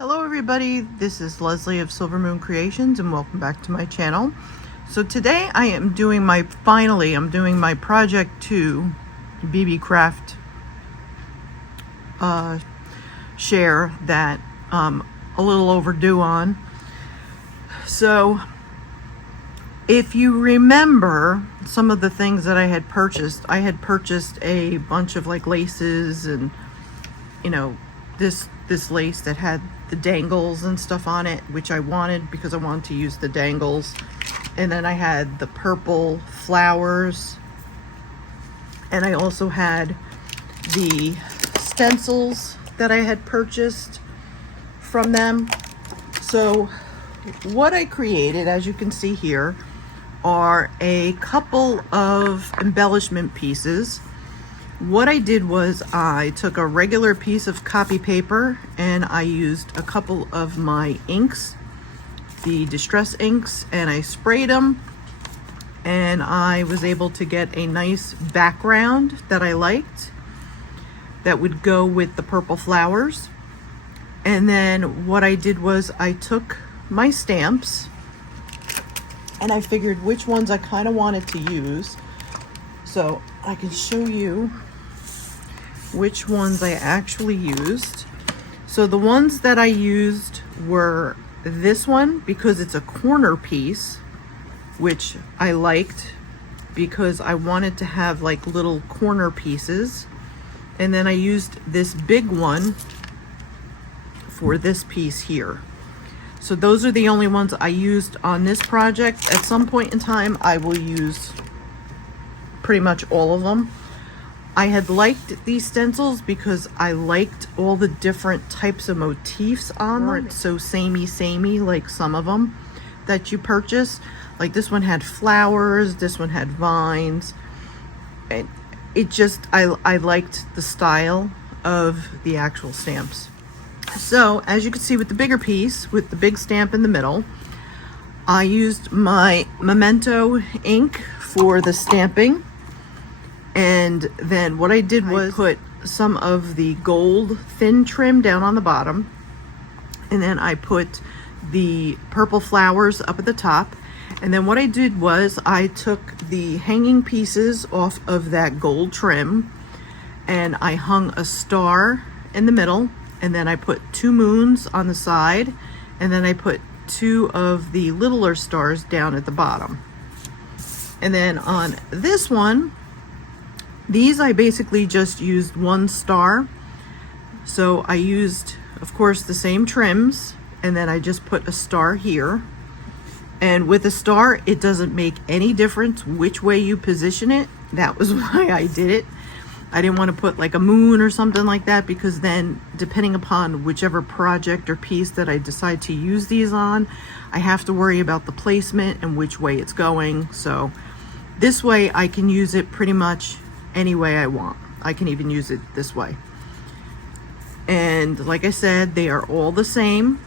Hello everybody, this is Leslie of Silver Moon Creations and welcome back to my channel. So today I am doing my project 2 Beebeecraft share that a little overdue on. So if you remember some of the things that I had purchased a bunch of like laces and this lace that had the dangles and stuff on it, which I wanted because I wanted to use the dangles. And then I had the purple flowers, and I also had the stencils that I had purchased from them. So what I created, as you can see here, are a couple of embellishment pieces. What I did was I took a regular piece of copy paper and I used a couple of my inks, the distress inks, and I sprayed them, and I was able to get a nice background that I liked that would go with the purple flowers. And then what I did was I took my stamps and I figured which ones I kind of wanted to use. So I can show you which ones I actually used. So the ones that I used were this one because it's a corner piece, which I liked because I wanted to have like little corner pieces. And then I used this big one for this piece here. So those are the only ones I used on this project. At some point in time I will use pretty much all of them. I had liked these stencils because I liked all the different types of motifs on them. So samey like some of them that you purchase. Like this one had flowers, this one had vines. And it just, I liked the style of the actual stamps. So as you can see with the bigger piece, with the big stamp in the middle, I used my Memento ink for the stamping. And then what I did was put some of the gold thin trim down on the bottom. And then I put the purple flowers up at the top. And then what I did was I took the hanging pieces off of that gold trim and I hung a star in the middle. And then I put 2 moons on the side. And then I put 2 of the littler stars down at the bottom. And then on this one, these I basically just used 1 star. So I used, of course, the same trims, and then I just put a star here. And with a star, it doesn't make any difference which way you position it. That was why I did it. I didn't want to put like a moon or something like that, because then depending upon whichever project or piece that I decide to use these on, I have to worry about the placement and which way it's going. So this way I can use it pretty much any way I want. I can even use it this way. And like I said, they are all the same.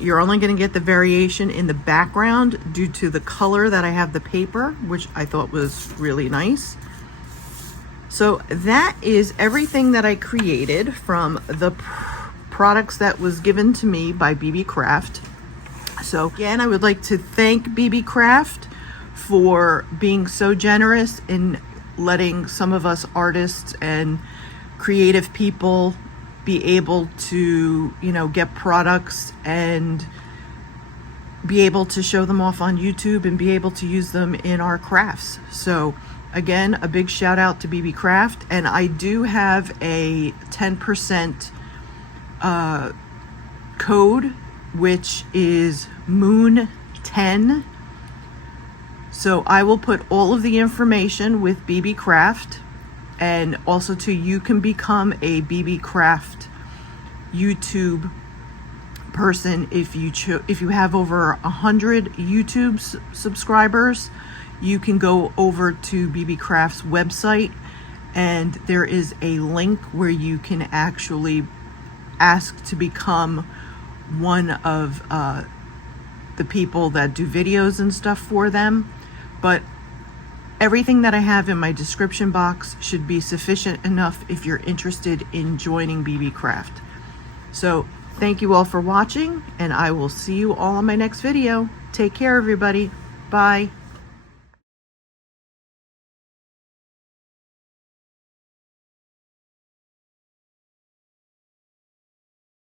You're only going to get the variation in the background due to the color that I have the paper, which I thought was really nice. So that is everything that I created from the products that was given to me by Beebeecraft. So again, I would like to thank Beebeecraft for being so generous in letting some of us artists and creative people be able to, get products and be able to show them off on YouTube and be able to use them in our crafts. So again, a big shout out to Beebeecraft. And I do have a 10% code, which is Moon10. So I will put all of the information with Beebeecraft, and also too, you can become a Beebeecraft YouTube person if you have over 100 YouTube subscribers. You can go over to Beebeecraft's website, and there is a link where you can actually ask to become one of the people that do videos and stuff for them. But everything that I have in my description box should be sufficient enough if you're interested in joining Beebeecraft. So Thank you all for watching, and I will see you all on my next video. Take care, everybody. Bye.